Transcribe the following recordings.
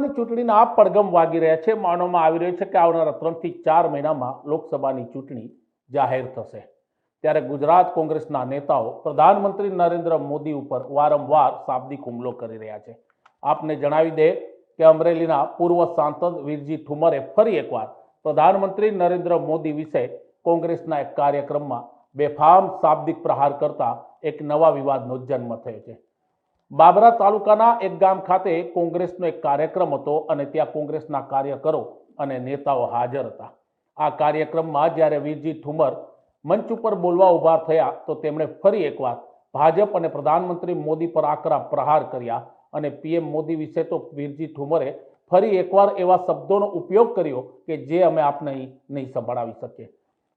લોકસભાની ચૂંટણીના પડગમ વાગી રહ્યા છે. માનવામાં આવી રહ્યું છે કે આવનારા ત્રણથી ચાર મહિનામાં લોકસભાની ચૂંટણી જાહેર થશે. ત્યારે ગુજરાત કોંગ્રેસના નેતાઓ પ્રધાનમંત્રી નરેન્દ્ર મોદી ઉપર વારંવાર શાબ્દિક હુમલો કરી રહ્યા છે. આપને જણાવી દે કે અમરેલીના પૂર્વ સાંસદ વીરજી ઠુમરે ફરી એકવાર પ્રધાનમંત્રી નરેન્દ્ર મોદી વિશે કોંગ્રેસના એક કાર્યક્રમમાં બેફામ શાબ્દિક પ્રહાર કરતા એક નવા વિવાદનો જન્મ થયો છે. બાબરા તાલુકાના એક ગામ ખાતે કોંગ્રેસનો એક કાર્યક્રમ હતો અને ત્યાં કોંગ્રેસના કાર્યકરો અને નેતાઓ હાજર હતા. આ કાર્યક્રમમાં જ્યારે વીરજી ઠુમર મંચ ઉપર બોલવા ઊભા થયા, તો તેમણે ફરી એકવાર ભાજપ અને પ્રધાનમંત્રી મોદી પર આકરા પ્રહાર કર્યા અને પીએમ મોદી વિશે તો વીરજી ઠુમરે ફરી એકવાર એવા શબ્દોનો ઉપયોગ કર્યો કે જે અમે આપને નહીં સંભળાવી શકીએ.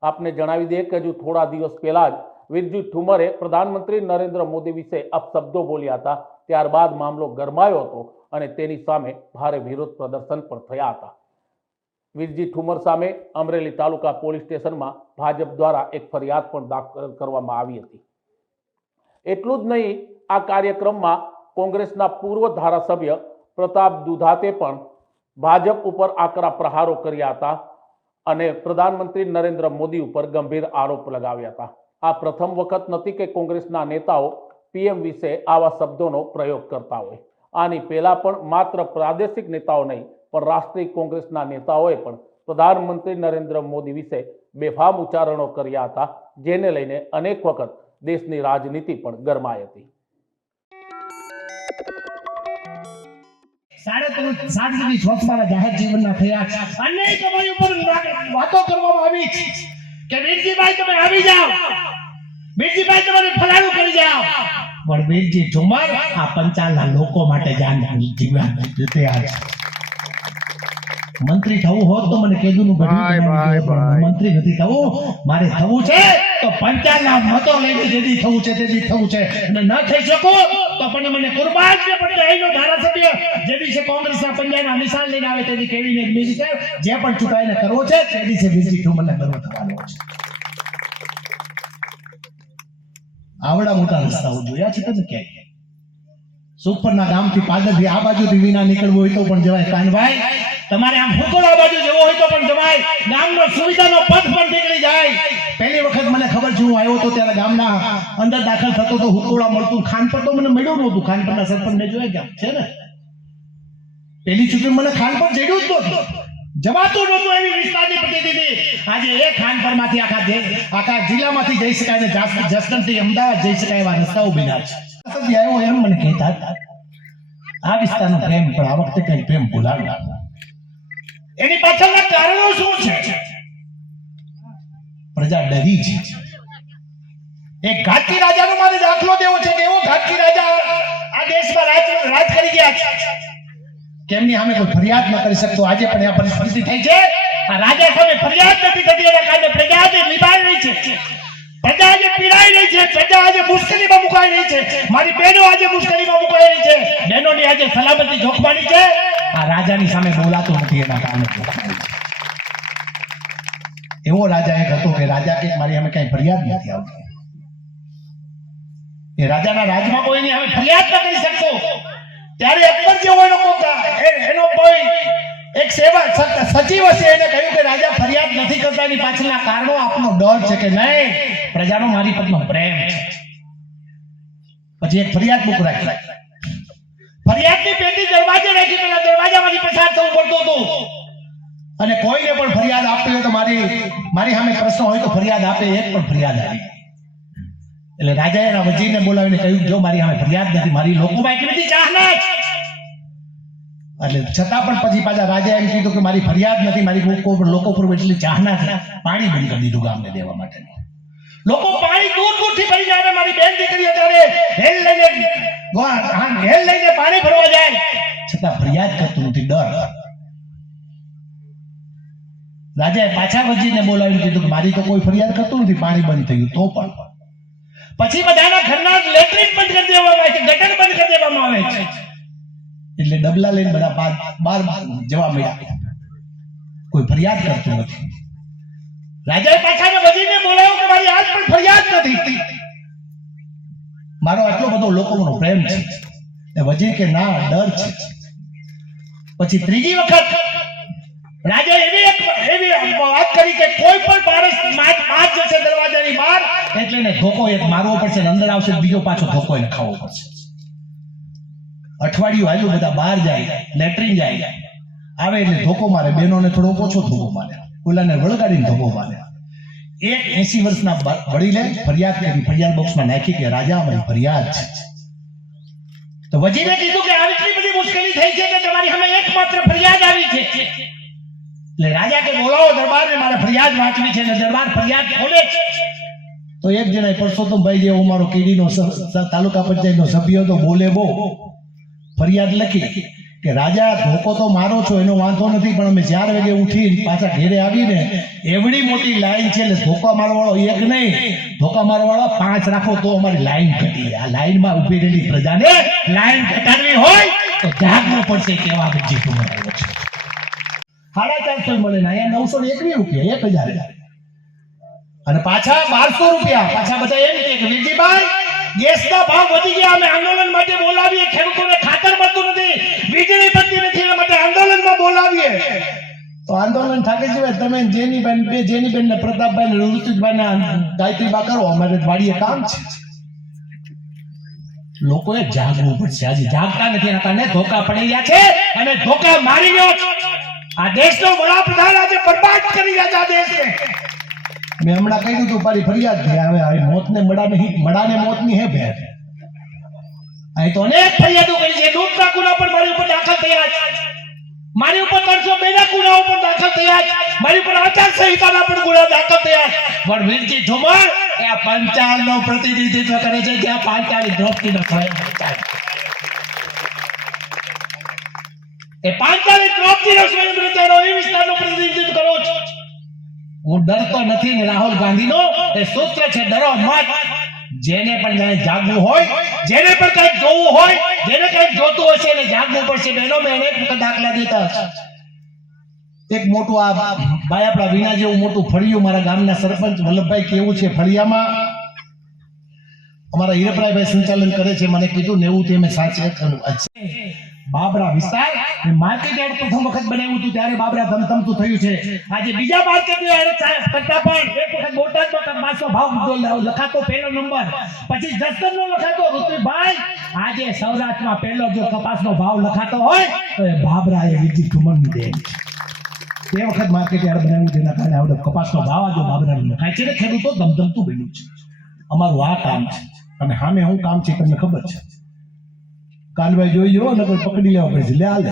આપને જણાવી દઈએ કે હજુ થોડા દિવસ પહેલાં જ વીરજી ઠુમરે પ્રધાનમંત્રી નરેન્દ્ર મોદી વિશે અપશબ્દો બોલ્યા હતા. ત્યારબાદ મામલો ગરમાયો હતો અને તેની સામે ભારે વિરોધ પ્રદર્શન પણ થયા હતા. વીરજી ઠુમર સામે અમરેલી તાલુકા પોલીસ સ્ટેશનમાં ભાજપ દ્વારા એક ફરિયાદ પણ દાખલ કરવામાં આવી હતી. એટલું જ નહીં, આ કાર્યક્રમમાં કોંગ્રેસના પૂર્વ ધારાસભ્ય પ્રતાપ દુધાતે પણ ભાજપ ઉપર આકરા પ્રહારો કર્યા હતા અને પ્રધાનમંત્રી નરેન્દ્ર મોદી ઉપર ગંભીર આરોપ લગાવ્યા હતા. આ પ્રથમ વખત નથી કે કોંગ્રેસના નેતાઓ પીએમ વિશે આવા શબ્દોનો પ્રયોગ કરતા હોય. આની પહેલા પણ માત્ર પ્રાદેશિક નેતાઓ નહીં, પણ રાષ્ટ્રીય કોંગ્રેસના નેતાઓએ પણ પ્રધાનમંત્રી નરેન્દ્ર મોદી વિશે બેફામ ઉચ્ચારણો કર્યા હતા, જેને લઈને અનેક વખત દેશની રાજનીતિ પણ ગરમાઈ હતી. સાડત્રીસ છોક મારા જાહેર જીવનના થયા અનેક વાતો કરવામાં આવી. કે વીરજીભાઈ તમે આવી જાઓ. વીરજીભાઈ તમારે ફલાણું કરી જાઓ. પણ વીરજી ઠુમર આ પંચાલના લોકો માટે જાન જીવ્યા તૈયાર મંત્રી થવું હોત તો મને કેદું નું ભાઈ. મંત્રી નથી થવું મારે થવું છે તો પંચાલના મતો લઈને જેથી થવું છે તેથી થવું છે. અને ન થઈ શકું તો પણ મને કુરબાન છે પણ અહીંનો ધારાસભ્ય જે દિવસે કોંગ્રેસના પંજાના નિશાન લઈને આવે તેથી કેબિનેટ મિનિસ્ટર જે પણ ચૂંટાઈને કરવો છે, તે દિવસે વીરજી મને કરવો થવાનો છે. આવડા મોટા રસ્તાઓ જોયા છે તમે ક્યાંય? સુપરના ગામથી પાદરથી આ બાજુથી વિના નીકળવું હોય તો પણ જવાય કાનભાઈ. તમારે આમ હુકડા બાજુ જવો હોય તો પણ જવાય. ગામનો સુવિધાનો પથ પણ નીકળી જાય. પહેલી વખત મને ખબર છે, હું આવ્યો તો ત્યારે ગામના અંદર દાખલ થતો તો હુકોડા મળતું ખાન પર તો મને મળ્યું નહોતું. ખાન પરના સરપંચને જોયા ગયા છે ને? પહેલી ચૂંટણી મને ખાન પર જડ્યું જ નહોતું જવાતું નહોતું એવી વિસ્તારની પ્રતિનિધિ. આજે એ ખાન પરમાંથી આખા આખા જિલ્લામાંથી જઈ શકાય ને જાસ- જસદણથી અમદાવાદ જઈ શકાય એવા રસ્તાઓ બન્યા છે. આવ્યો એમ મને કહેતા હતા. આ વિસ્તારનો પ્રેમ પણ આ વખતે કઈ પ્રેમ ભૂલાવ્યા એની પાછળના કારણો શું છે? પ્રજા ડરી છે. એક ઘાટકી રાજાનો મારે દાખલો દેવો છે કે એવો ઘાટકી રાજા આ દેશમાં રાજ રાજ કરી ગયા છે. કે એમની સામે કોઈ ફરિયાદ ન કરી શકતો. આજે પણ આ પરિસ્થિતિ થઈ છે. આ રાજા સામે ફરિયાદ નથી થતી, એના કારણે પ્રજા આજે નિભાઈ રહી છે. પ્રજા આજે પીડાઈ રહી છે. પ્રજા આજે મુશ્કેલીમાં મુકાઈ રહી છે. મારી બહેનો આજે મુશ્કેલીમાં મુકાઈ રહી છે. બહેનોની આજે સલામતી જોખમાની છે. આ રાજાની સામે બોલાતું નથી એના કારણે. એવો રાજા એક હતો કે રાજા કે મારી અમે કઈ ફરિયાદ નથી આવતી. એ રાજાના રાજમાં કોઈની સામે ફરિયાદ ન કરી શકતો. ત્યારે અકબર જે કોક- એનો કોઈ એક સેવા સચિવ હશે એને કહ્યું કે રાજા, ફરિયાદ નથી કરતા એની પાછળના કારણો આપનો ડર છે કે નહીં? પ્રજાનો મારી પરનો પ્રેમ છે. પછી એક ફરિયાદ બુક રાખી. ફરિયાદની પેટી દરવાજે રાખી, પેલા દરવાજામાંથી પસાર થવું પડતું હતું. અને કોઈને પણ ફરિયાદ આપવી હોય તો મારી મારી સામે પ્રશ્ન હોય તો ફરિયાદ આપે, એક પણ ફરિયાદ આવી એટલે રાજાએ એના વજીરને બોલાવીને કહ્યું, જો મારી હવે ફરિયાદ નથી, મારી લોકોમાં એટલી બધી ચાહના એટલે છતાં પણ પછી પાછા રાજા એમ કીધું કે મારી ફરિયાદ નથી, મારી લોકો લોકો પર એટલી ચાહના છે. પાણી બંધ કરી દીધું ગામને દેવા માટે. લોકો પાણી દૂર દૂરથી ભરી જાય મારી બેન દીકરી અત્યારે હેલ લઈને હેલ લઈને પાણી ભરવા જાય. છતાં ફરિયાદ કરતું નથી, ડર. રાજાએ પાછા વજીરને બોલાવીને કીધું કે મારી તો કોઈ ફરિયાદ કરતું નથી, પાણી બંધ થયું તો પણ. પછી બધાના ઘરના લેટ્રિન બંધ કરી દેવામાં આવે છે, ગટર બંધ કરી દેવામાં આવે છે. એટલે ડબલા લઈને બધા બાર બાર જવા મળ્યા કોઈ ફરિયાદ કરતું નથી. રાજાએ પાછાને વધીને બોલાવ્યો કે મારી આજ પણ ફરિયાદ નથી. મારો આટલો બધો લોકોનો પ્રેમ છે. એ વજીર કે ના, ડર છે. પછી ત્રીજી વખત રાજા એવી એવી વાત કરી કે કોઈ પણ માણસ માર માર જશે દરવાજાની બહાર, એટલે એને ધોકો એક મારવો પડશે અને અંદર આવશે બીજો પાછો ધોકો એને ખાવો પડશે. અઠવાડિયું આવ્યું બધા બહાર જાય, લેટ્રિન જાય. આવે એટલે ધોકો મારે, બહેનોને થોડો ઓછો ધોકો મારે. ઓલાને વળગાડીને ધોકો મારે. એક એસી વર્ષના વડીલે ફરિયાદ કરી, ફરિયાદ બોક્સમાં નાખી કે રાજા, અમારી ફરિયાદ છે. તો વજીરે કીધું કે આવી બધી મુશ્કેલી થઈ છે કે તમારી સામે એકમાત્ર ફરિયાદ આવી છે. એટલે રાજા કે બોલાવો દરબારને, મારે ફરિયાદ વાંચવી છે અને દરબાર ફરિયાદ ખોલે છે. તો એક જણાએ, પરસોત્તમભાઈ હું મારો કેડીનો તાલુકા પંચાયતનો સભ્ય હતો, બોલે બહુ. ફરિયાદ લખી કે, રાજા, ધોકો તો મારો છો, એનો વાંધો નથી, પણ અમે ચાર વાગે ઉઠી પાછા ઘેરે આવીને એવડી મોટી લાઈન છે, એટલે ધોકા મારવાળો એક નહીં, ધોકા મારવાળો પાંચ રાખો તો અમારી લાઈન ઘટી. આ લાઈનમાં ઊભી રહેલી પ્રજાને લાઈન ઘટાડવી હોય તો જાગવું પડશે કેવા બનાવ્યો છે. સાડા ચારસો મળે ને અહીંયા નવસો ને એકવી રૂપિયા, એક હજાર. અને પાછા બારસો રૂપિયા. પાછા બધા એમ કે વિજયભાઈ, ગેસના ભાવ વધી ગયા, અમે આંદોલન માટે બોલાવીએ. ખેડૂતોને ખાતર મળતું નથી. વીજળી બનતી નથી, એના માટે આંદોલનમાં બોલાવીએ. તો આંદોલન થાકે છે તમે જેની બેન બે જેની બેન ને પ્રતાપભાઈ ને ઋતુજભાઈ ને ગાયત્રી બા કરો. અમારે વાડીએ કામ છે. લોકોએ જાગવું પડશે. આજે જાગતા નથી એના કારણે ધોકા પડી રહ્યા છે અને ધોકા મારી ગયો આ દેશનો વડાપ્રધાન આજે બરબાદ કરી રહ્યા છે. આ દેશને મેં હમણાં કહી દીધું મારી ફરિયાદ થઈ હવે હવે મોતને મડાને નહીં, મડાને મોતની હે ભેર. અહીં તો અનેક ફરિયાદો કરી છે. દૂધના ગુના પણ મારી ઉપર દાખલ થયા છે. મારી ઉપર ત્રણસો બે ના ગુનાઓ પણ દાખલ થયા છે. મારી ઉપર આચાર સંહિતાના પણ ગુના દાખલ થયા છે. પણ વીરજી ધુમર એ પંચાલ નો પ્રતિનિધિત્વ કરે છે. જ્યાં પાંચાળી દ્રૌપદી નો સ્વયં એ પાંચાળી દ્રૌપદી લક્ષ્મણ એ વિસ્તારનું પ્રતિનિધિત્વ કરો છો. હું ડરતો નથી ને રાહુલ ગાંધીનો. એ સૂત્ર છે, ડરો મત. જેને પણ જાણે જાગવું હોય, જેને પણ કંઈક જોવું હોય, જેને કંઈક જોતું હશે એને જાગવું પડશે બહેનો મેં એને દાખલા દીધા. એક મોટું આ ભાઈ આપણા વિના જેવું મોટું ફળિયું મારા ગામના સરપંચ વલ્લભભાઈ કેવું છે ફળિયામાં? અમારા હીરપરાયભાઈ સંચાલન કરે છે, મને કીધું ને એવું તે અમે સાચે બાબરા વિસ્તાર માર્કેટ એડ પ્રથમ વખત બનાવ્યું હતું, ત્યારે બાબરા ધમધમતું થયું છે. આજે બીજા માર્કેટ એડ કરતા પણ એક વખત બોટાદમાં માસો ભાવ લખાતો પહેલો નંબર. પછી જસદણનો લખાતો ઋતુભાઈ આજે સૌરાષ્ટ્રમાં પહેલો જો કપાસનો ભાવ લખાતો હોય, તો એ બાબરા એ વિજી ઠુમરની દેન. તે વખત માર્કેટ યાર્ડ બનાવ્યું, જેના કારણે આવડે કપાસનો ભાવ આજે બાબરાનો લખાય છે. ને ખેડૂતો ધમધમતું બન્યું છે. અમારું આ કામ છે. અને સામે હું કામ છે તમને ખબર છે. કાનભાઈ જોઈ જવો નકર પકડી લેવા પડશે લે આલે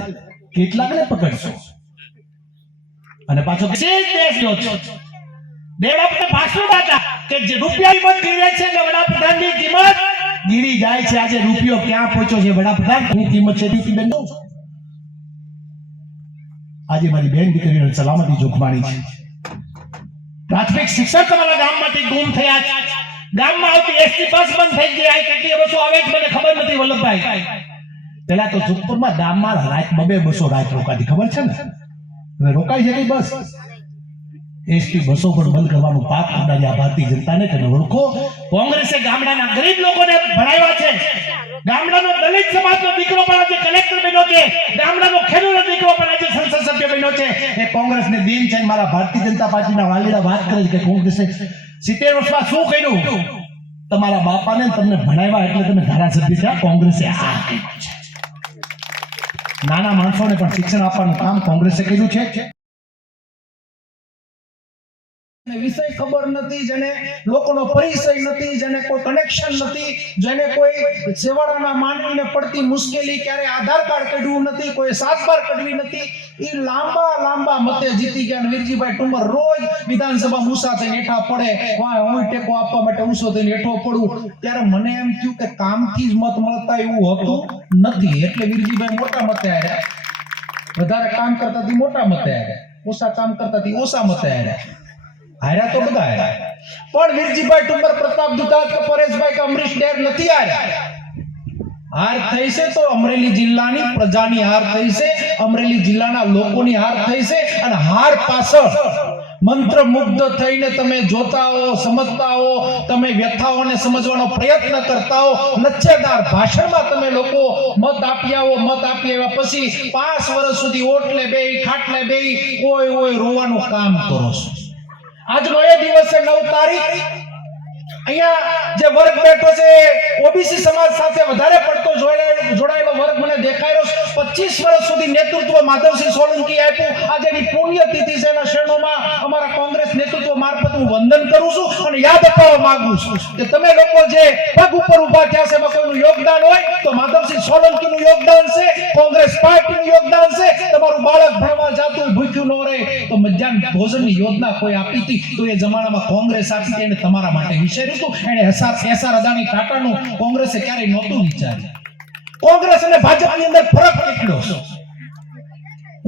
કેટલાક ને પકડશો. અને પાછો કે છે જ દેશનો છે. દેવા પર ભાષણ બાતા કે જે રૂપિયાની કિંમત ગીરે છે કે વડાપ્રધાનની કિંમત ગીરી જાય છે. આજે રૂપિયો ક્યાં પહોંચ્યો છે વડાપ્રધાન? ની કિંમત છે દીકરી બેન આજે મારી બેન દીકરીઓને સલામતી જોખમાણી છે. પ્રાથમિક શિક્ષક તમારા ગામમાંથી ગુમ થયા ગામમાં આવતી એસટી બસ બંધ થઈ ગઈ. આ કેટલી બસો આવે છે મને ખબર નથી વલ્લભભાઈ. પેલા તો સુખપુરમાં ગામમાં રાત બબે બસો રાત રોકાતી ખબર છે ને? હવે રોકાય છે બસ. એસટી બસો પણ બંધ કરવાનું પાપ કરનારી આ ભારતીય જનતાને તમે ઓળખો. કોંગ્રેસે ગામડાના ગરીબ લોકોને ભણાવ્યા છે. ગામડાનો દલિત સમાજનો દીકરો પણ આજે કલેક્ટર બન્યો છે. ગામડાનો ખેડૂતનો દીકરો પણ આજે સંસદ સભ્ય બન્યો છે. એ કોંગ્રેસને દિન છે મારા ભારતીય જનતા પાર્ટીના વાલીડા વાત કરે છે કે કોંગ્રેસે સિત્તેર વર્ષમાં શું કર્યું? તમારા બાપાને તમને ભણાવ્યા એટલે તમે ધારાસભ્ય થયા, કોંગ્રેસે આ કર્યું છે. નાના માણસોને પણ શિક્ષણ આપવાનું કામ કોંગ્રેસે કર્યું છે. વિષય ખબર નથી, જેને લોકોનો પરિચય નથી, જેને કોઈ કનેક્શન નથી, જેને કોઈ સેવાળાના માનવીને પડતી મુશ્કેલી ક્યારે આધાર કાર્ડ કઢવું નથી, કોઈ સાતબાર કઢવી નથી, એ લાંબા લાંબા મતે જીતી ગયા. વીરજીભાઈ ટુમર રોજ વિધાનસભા ઊંસા થઈને હેઠા પડે. હું ટેકો આપવા માટે ઊંસો થઈને હેઠો પડું. ત્યારે મને એમ થયું કે કામથી જ મત મળતા એવું હતું નથી. એટલે વીરજીભાઈ મોટા મતે આવ્યા વધારે કામ કરતાથી મોટા મતે આવ્યા ઓછા કામ કરતાથી ઓછા મતે આવ્યા હાર્યા તો બધા હાર્યા પણ વીરજીભાઈ ટુંબર પ્રતાપ દુધાત કે પરેશભાઈ કે અમરીશ ડેર નથી હાર્યા હાર થઈ છે તો અમરેલી જિલ્લાની પ્રજાની હાર થઈ છે અમરેલી જિલ્લાના લોકોની હાર થઈ છે અને હાર પાછળ મંત્રમુગ્ધ થઈને તમે જોતા હો, સમજતા હો, તમે વ્યથાઓને સમજવાનો પ્રયત્ન કરતા હો લચ્છેદાર ભાષણમાં તમે લોકો મત આપી આવો મત આપી આવ્યા પછી પાંચ વર્ષ સુધી ઓટલે બે ખાટલે બે ઓય ઓય રોવાનું કામ કરો છો. આજનો એ દિવસ નવ તારીખ. અહીંયા જે વર્ગ બેઠો છે ઓબીસી સમાજ સાથે વધારે પડતો જોડાયેલો વર્ગ મને દેખાયો પચીસ વર્ષ સુધી નેતૃત્વ માધવસિંહ સોલંકી આપ્યું. આજે એની પુણ્યતિથિ છે એના શરણોમાં અમારા કોંગ્રેસ નેતૃત્વ મારફત હું વંદન કરું છું અને યાદ અપાવવા માંગુ છું કે તમે લોકો જે પગ ઉપર ઊભા થયા છે, એમાં કોઈનું યોગદાન હોય તો માધવસિંહ સોલંકીનું યોગદાન છે, કોંગ્રેસ પાર્ટીનું યોગદાન છે, તમારું બાળક ભણવા જાતું, ભૂખ્યું ન રહે, તો મધ્યાહન ભોજનની યોજના કોઈ આપી હતી, તો એ જમાનામાં કોંગ્રેસ આપી એને તમારા માટે વિચાર્યું હતું. એને એસઆર એસઆર અદાણી ટાટાનું કોંગ્રેસે ક્યારેય નહોતું વિચાર્યું. કોંગ્રેસ અને ભાજપની અંદર ફરક કેટલો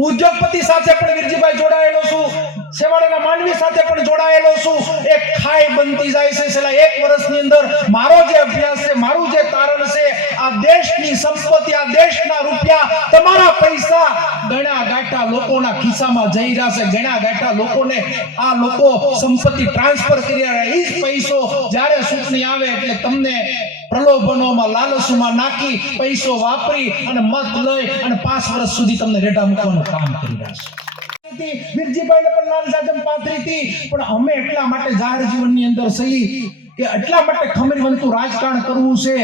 ઉદ્યોગપતિ સાથે પણ વીરજીભાઈ જોડાયેલો છું. સેવાડાના માનવી સાથે પણ જોડાયેલો છું. એક ખાઈ બનતી જાય છે. છેલ્લા એક વર્ષની અંદર મારો જે અભ્યાસ છે, મારું જે તારણ છે, આ દેશની સંપત્તિ, આ દેશના રૂપિયા તમારા પૈસા ગણા ગાંઠા લોકોના ખિસ્સામાં જઈ રહ્યા છે. ગણા ગાંઠા લોકોને આ લોકો સંપત્તિ ટ્રાન્સફર કરી રહ્યા એ જ પૈસો જ્યારે સુખની આવે એટલે તમને પ્રલોભનોમાં, લાલસુમાં નાખી પૈસો વાપરી અને મત લઈ અને પાંચ વર્ષ સુધી તમને રેટા મૂકવાનું કામ કરી રહ્યા છે. વીરજીભાઈને પણ લાલ જાજમ પાથરી હતી. પણ અમે એટલા માટે જાહેર જીવનની અંદર સહી કે એટલા માટે ખમીરવંતું રાજકારણ કરવું છે.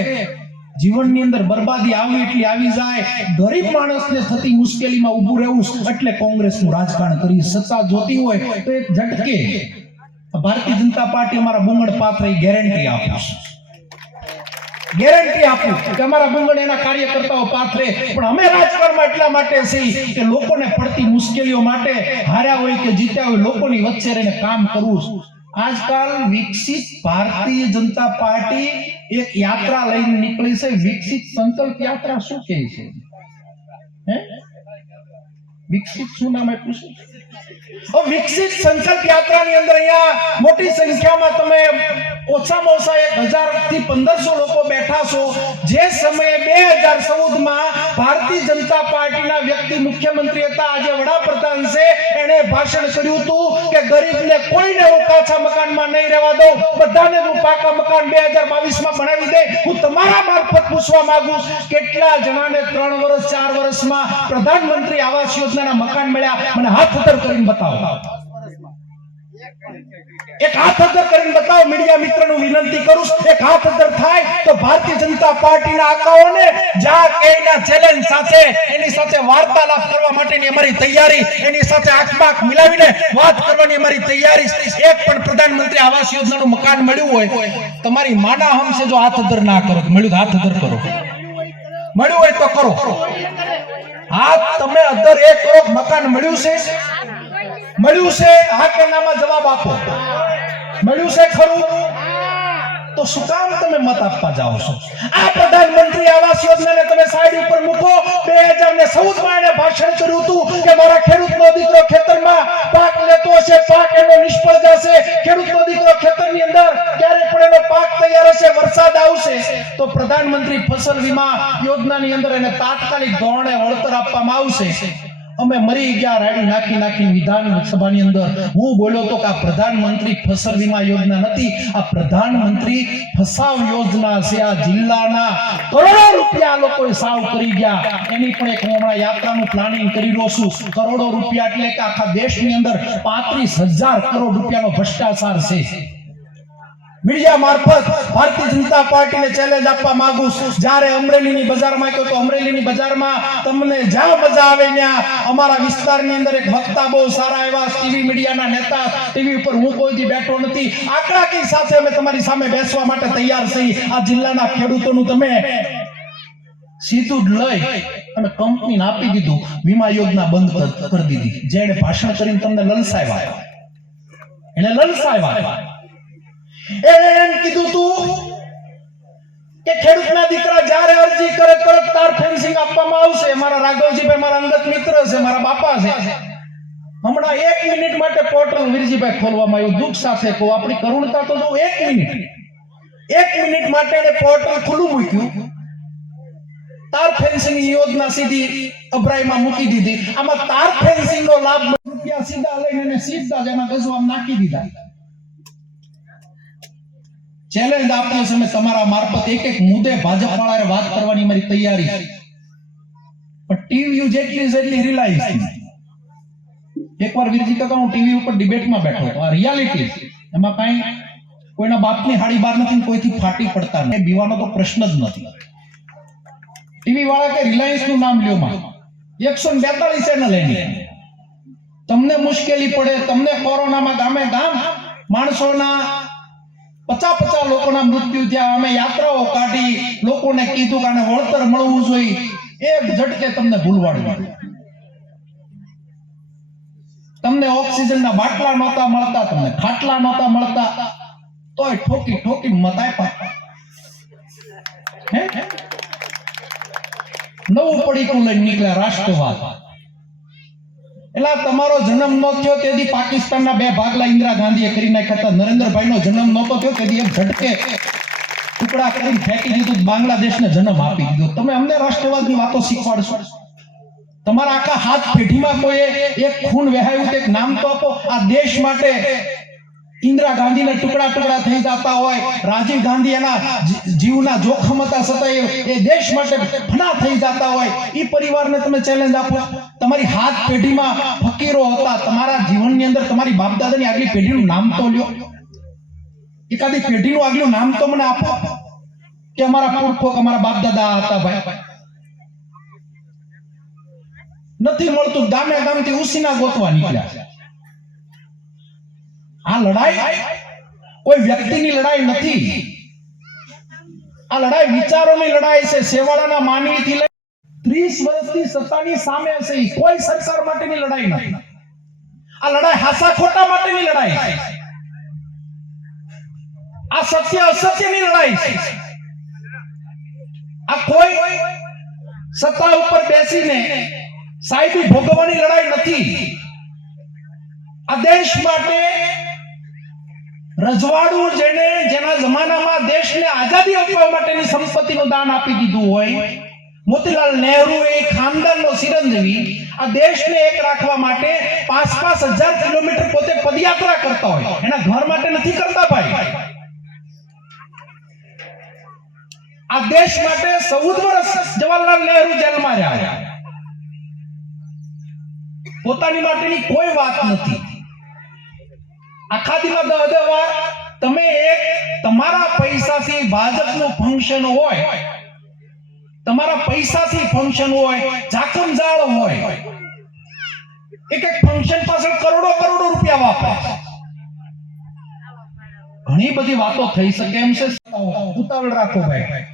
જીવનની અંદર બરબાદી આવી એટલી આવી જાય. ગરીબ માણસને થતી મુશ્કેલીમાં ઊભું રહેવું એટલે કોંગ્રેસનું રાજકારણ કરી સત્તા જોતી હોય તો એક ઝટકે ભારતીય જનતા પાર્ટી અમારા બુંગળ પાત્ર ગેરંટી આપે છે. ગેરંટી આપું કે અમારા મંગળ એના કાર્યકર્તાઓ પાથરે, પણ અમે રાજકારણમાં એટલા માટે છીએ કે લોકોને પડતી મુશ્કેલીઓ માટે હાર્યા હોય કે જીત્યા હોય, લોકોની વચ્ચે રહીને કામ કરવું આજકાલ વિકસિત ભારતીય જનતા પાર્ટી એક યાત્રા લઈને નીકળી છે. વિકસિત સંકલ્પ યાત્રા શું કહે છે? હે? વિકસિત શું નામ આપ્યું છે? વિકસિત સંકલ્પ યાત્રાની અંદર અહીંયા મોટી સંખ્યામાં તમે ઓછામાં ઓછા એક હજારથી પંદરસો લોકો બેઠા છો. જે સમયે બે હજાર ચૌદમાં ભારતીય જનતા પાર્ટીના વ્યક્તિ મુખ્યમંત્રી હતા. આજે વડાપ્રધાન છે. એણે ભાષણ કર્યું હતું કે ગરીબને કોઈને હું કાચા મકાનમાં નહીં રહેવા દઉં. બધાને હું પાકા મકાન બે હજાર બાવીસમાં બનાવી દે. હું તમારા મારફત પૂછવા માંગુ કેટલા જણાને ત્રણ વર્ષ, ચાર વર્ષમાં પ્રધાનમંત્રી આવાસ યોજનાના મકાન મળ્યા? મને હાથ ઉતર કરીને બતાવો. એક હાથ અંદર કરીને બતાવો, મીડિયા મિત્રનું વિનંતી કરું. એક હાથ અંદર થાય તો ભારતીય જનતા પાર્ટીના આકાઓને જા કેના ચેલેન્જ સાથે, એની સાથે વાર્તાલાપ કરવા માટેની અમારી તૈયારી, એની સાથે આંખમાં મિલાવીને વાત કરવાની અમારી તૈયારી. એક પણ પ્રધાનમંત્રી આવાસ યોજનાનું મકાન મળ્યું હોય, તમારી માના હમસે જો હાથ અધર ના કરો. મળ્યું હાથ અંદર કરો. મળ્યું હોય તો કરો. હાથ તમે અંદર એક કરો મકાન મળ્યું છે? મળ્યું છે? હા કે નામાં જવાબ આપો. મળ્યું છે ખરું? તો શું કામ તમે મત આપવા જાઓ છો? આ પ્રધાનમંત્રી આવાસ યોજનાને તમે સાઈડ ઉપર મૂકો. બે હજાર ને ચૌદમાં એને ભાષણ કર્યું હતું કે મારા ખેડૂતનો દીકરો ખેતરમાં પાક લેતો હશે, પાક એનો નિષ્ફળ જશે. ખેડૂતનો દીકરો ખેતરની અંદર ક્યારે પણ એનો પાક તૈયાર હશે, વરસાદ આવશે. તો પ્રધાનમંત્રી ફસલ વીમા યોજનાની અંદર એને તાત્કાલિક ધોરણે વળતર આપવામાં આવશે. અમે મરી ગયા, રાડી નાખી નાખી વિધાન સભાની અંદર. હું બોલ્યો તો કે આ પ્રધાનમંત્રી ફસલ વીમા યોજના નથી, આ પ્રધાનમંત્રી ફસાવ યોજના છે, આ જિલ્લાના કરોડો રૂપિયા લોકો સાવ કરી ગયા. એની પણ એક હું હમણાં યાત્રાનું પ્લાનિંગ કરી રહ્યો છું. કરોડો રૂપિયા એટલે કે આખા દેશની અંદર પાંત્રીસ હજાર કરોડ રૂપિયાનો ભ્રષ્ટાચાર છે. મીડિયા મારફત ભારતીય જનતા પાર્ટીને ચેલેન્જ આપવા માંગુ છું. જ્યારે અમરેલીની બજારમાં ગયો તો અમરેલીની બજારમાં તમને જ્યાં મજા આવે ત્યાં અમારા વિસ્તારની અંદર એક વક્તા બહુ સારા એવા ટીવી મીડિયાના નેતા. ટીવી ઉપર હું કોઈ બેઠો નથી. આંકડાકી સાથે અમે તમારી સામે બેસવા માટે તૈયાર છીએ. આ જિલ્લાના ખેડૂતોનું તમે સીધું જ લઈ અને કંપનીને આપી દીધું. વીમા યોજના બંધ કર- દીધી. જેણે ભાષણ કરીને તમને લલસાવ્યા. એને લલસાવ્યા. એમ કીધું તું કે ખેડૂતના દીકરા જ્યારે અરજી કરે તરત તાર ફેન્સિંગ આપવામાં આવશે. મારા રાઘવજીભાઈ મારા અંગત મિત્ર છે, મારા બાપા છે. હમણાં એક મિનિટ માટે પોર્ટલ વીરજીભાઈ ખોલવામાં આવ્યું. દુઃખ સાથે કહું, આપણી કરુણતા તો જો એક મિનિટ એક મિનિટ માટે એને પોર્ટલ ખુલ્લું મૂક્યું. તાર ફેન્સિંગ યોજના સીધી અભરાઈમાં મૂકી દીધી. આમાં તાર ફેન્સિંગ નો લાભ રૂપિયા સીધા લઈને સીધા જ એના ગજવામાં નાખી દીધા. ચેલેન્જ આપતા સમય તમારા મારફત એક એક મુદ્દે ભાજપ વાળાએ વાત કરવાની મારી તૈયારી પણ ટીવી જેટલી જેટલી રિલાયન્સ એકવાર વીરજી કાકા, હું ટીવી ઉપર ડિબેટમાં બેઠો હતો. આ રિયાલિટી એમાં કાંઈ કોઈના બાપની હાડી બાર નથી કોઈથી ફાટી પડતા નથી. બીવાનો તો પ્રશ્ન જ નથી. ટીવી વાળા કે રિલાયન્સનું નામ લ્યો માં એકસો બેતાલીસ ચેનલ એની. તમને મુશ્કેલી પડે, તમને કોરોનામાં ગામે ગામ માણસોના પચાસ પચાસ લોકોના મૃત્યુ થયા. અમે યાત્રાઓ કાઢી લોકોને કીધું કે આને વળતર મળવું જોઈએ. એક ઝટકે તમને ભૂલવાડ્યું તમને ઓક્સિજનના બાટલા નહોતા મળતા, તમને ખાટલા નહોતા મળતા. તોય ઠોકી ઠોકી મતાય પા હે? નવું પડીકું લઈને નીકળ્યા રાષ્ટ્રવાદ. એટલે તમારો જન્મ નો થયો તેથી પાકિસ્તાનના બે ભાગલા ઇન્દિરા ગાંધીએ કરી નાખ્યા હતા. નરેન્દ્રભાઈનો જન્મ નહોતો થયો તેથી એક ઝટકે ટુકડા કરીને ફેંકી દીધું બાંગ્લાદેશને જન્મ આપી દીધો. તમે અમને રાષ્ટ્રવાદની વાતો શીખવાડશો. તમારા આખા હાથ પેઢીમાં કોઈએ એક ખૂન વહેવાયું એક નામ તો આપો. આ દેશ માટે ઇન્દિરા ગાંધીના ટુકડા ટુકડા થઈ જતા હોય, રાજીવ ગાંધી એના જીવના જોખમ હતા છતાં એ- દેશ માટે ફના થઈ જતા હોય. એ પરિવારને તમે ચેલેન્જ આપો. તમારી હાથ પેઢીમાં ફકીરો હતા. તમારા જીવનની અંદર તમારી બાપ દાદાની આગલી પેઢીનું નામ તો લ્યો. એકાદી પેઢીનું આગલું નામ તો મને આપો. કે અમારા પુરખો કે અમારા બાપ દાદા હતા ભાઈ. નથી મળતું. ગામે ગામથી ઉસીના ગોતવા નીકળ્યા. આ લડાઈ કોઈ વ્યક્તિની લડાઈ નથી. આ લડાઈ વિચારોની લડાઈ છે. સેવાળાના માનવીથી લઈ ત્રીસ વર્ષની સત્તાની સામે છે કોઈ સરકાર માટેની લડાઈ નથી. આ લડાઈ હાસા ખોટા માટેની લડાઈ છે. આ સત્ય અસત્યની લડાઈ છે. આ કોઈ સત્તા ઉપર બેસીને સાહેબી ભોગવવાની લડાઈ નથી. આ દેશ માટે રજવાડું જેને જેના જમાનામાં દેશને આઝાદી આપવા માટેની સંપત્તિનું દાન આપી દીધું હોય, મોતીલાલ નહેરુ એ ખાનદાનનો ચિરંજીવી આ દેશને એક રાખવા માટે પાંચ પાંચ હજાર કિલોમીટર પોતે પદયાત્રા કરતા હોય. એના ઘર માટે નથી કરતા ભાઈ. આ દેશ માટે ચૌદ વર્ષ જવાહરલાલ નહેરુ જેલમાં રહ્યા. પોતાની માટેની કોઈ વાત નથી. આખા દીમાં દહ તમે એક તમારા પૈસાથી ભાજપનું ફંક્શન હોય, તમારા પૈસાથી ફંક્શન હોય જાખમ જાળ હોય, એક એક ફંક્શન પાછળ કરોડો કરોડો રૂપિયા વાપરે ઘણી બધી વાતો થઈ શકે એમ છે, ઉતાવળ રાખો ભાઈ.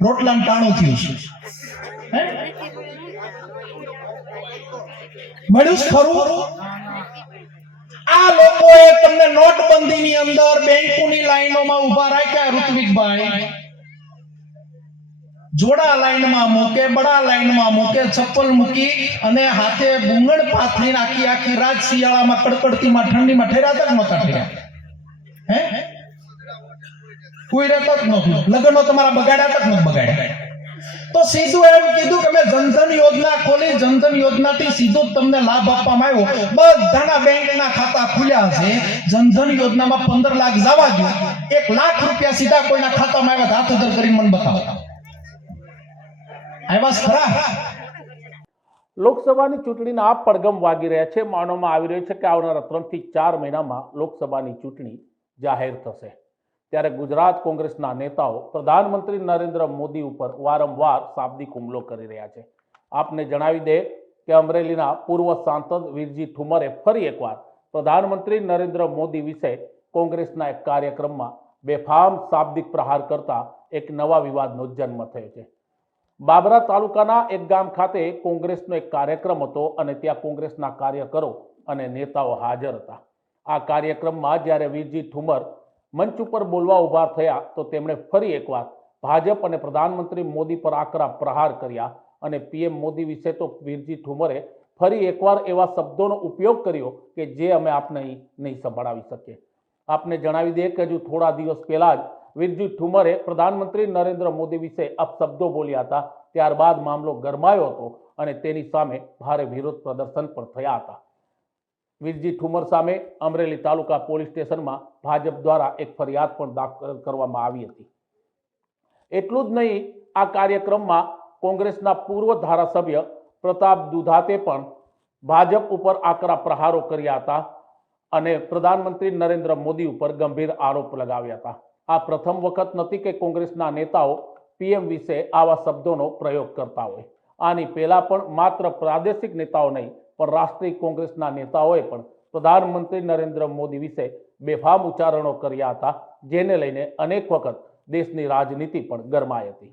રોટલા ટાણું થયું છે? મળ્યું ખરું? આ લોકોએ તમને નોટબંધીની અંદર બેંકોની લાઈનોમાં ઊભા રાખ્યા, ઋત્વિકભાઈ? જોડા લાઈનમાં મૂકે, બડા લાઈનમાં મૂકે, ચપ્પલ મૂકી અને હાથે બુંગણ પાથરી નાખી આખી રાત શિયાળામાં કડકડતીમાં, ઠંડીમાં ઠેરા તક નતા ઠેર્યા? હે? કોઈ રહેતો જ નહોતું. લગ્નો તમારા બગાડ્યા તક નથી બગાડ્યા? તો સીધું એમ કીધું કે મેં જનધન યોજના ખોલી, જનધન યોજનાથી સીધો તમને લાભ આપવામાં આવ્યો. બધાના બેંકના ખાતા ખુલ્યા છે. જનધન યોજનામાં પંદર લાખ જવા દો એક લાખ રૂપિયા સીધા કોઈના ખાતામાં આવ્યા હાથ ઉધર કરી મને બતાવો. આવ્યા ખરા? લોકસભાની ચૂંટણીના આ પડગમ વાગી રહ્યા છે. માનવામાં આવી રહ્યું છે કે આવનારા ત્રણથી ચાર મહિનામાં લોકસભાની ચૂંટણી જાહેર થશે. ત્યારે ગુજરાત કોંગ્રેસના નેતાઓ પ્રધાનમંત્રી નરેન્દ્ર મોદી ઉપર વારંવાર શાબ્દિક હુમલો કરી રહ્યા છે. આપને જણાવી દે કે અમરેલીના પૂર્વ સાંસદ વીરજી ઠુમરે ફરી એકવાર પ્રધાનમંત્રી નરેન્દ્ર મોદી વિશે કોંગ્રેસના એક કાર્યક્રમમાં બેફામ શાબ્દિક પ્રહાર કરતા એક નવા વિવાદનો જન્મ થયો છે. બાબરા તાલુકાના એક ગામ ખાતે કોંગ્રેસનો એક કાર્યક્રમ હતો અને ત્યાં કોંગ્રેસના કાર્યકરો અને નેતાઓ હાજર હતા. આ કાર્યક્રમમાં જ્યારે વીરજી ઠુમર મંચ ઉપર બોલવા ઊભા થયા તો તેમણે ફરી એકવાર ભાજપ અને પ્રધાનમંત્રી મોદી પર આકરા પ્રહાર કર્યા અને પીએમ મોદી વિશે તો વીરજી ઠુમરે ફરી એકવાર એવા શબ્દોનો ઉપયોગ કર્યો કે જે અમે આપને નહીં સંભળાવી શકીએ. આપને જણાવી દઈએ કે હજુ થોડા દિવસ પહેલાં જ વીરજી ઠુમરે પ્રધાનમંત્રી નરેન્દ્ર મોદી વિશે અપશબ્દો બોલ્યા હતા. ત્યારબાદ મામલો ગરમાયો હતો અને તેની સામે ભારે વિરોધ પ્રદર્શન પણ થયા હતા. વીરજી ઠુમર સામે અમરેલી તાલુકા પોલીસ સ્ટેશનમાં ભાજપ દ્વારા એક ફરિયાદ પણ દાખલ કરવામાં આવી હતી. એટલું જ નહીં, આ કાર્યક્રમમાં કોંગ્રેસના પૂર્વ ધારાસભ્ય પ્રતાપ દુધાતે પણ ભાજપ ઉપર આકરા પ્રહારો કર્યા હતા અને પ્રધાનમંત્રી નરેન્દ્ર મોદી ઉપર ગંભીર આરોપ લગાવ્યા હતા. આ પ્રથમ વખત નથી કે કોંગ્રેસના નેતાઓ પીએમ વિશે આવા શબ્દોનો પ્રયોગ કરતા હોય. આની પહેલા પણ માત્ર પ્રાદેશિક નેતાઓ નહીં, પણ રાષ્ટ્રીય કોંગ્રેસના નેતાઓએ પણ પ્રધાનમંત્રી નરેન્દ્ર મોદી વિશે બેફામ ઉચ્ચારણો કર્યા હતા, જેને લઈને અનેક વખત દેશની રાજનીતિ પણ ગરમાઈ હતી.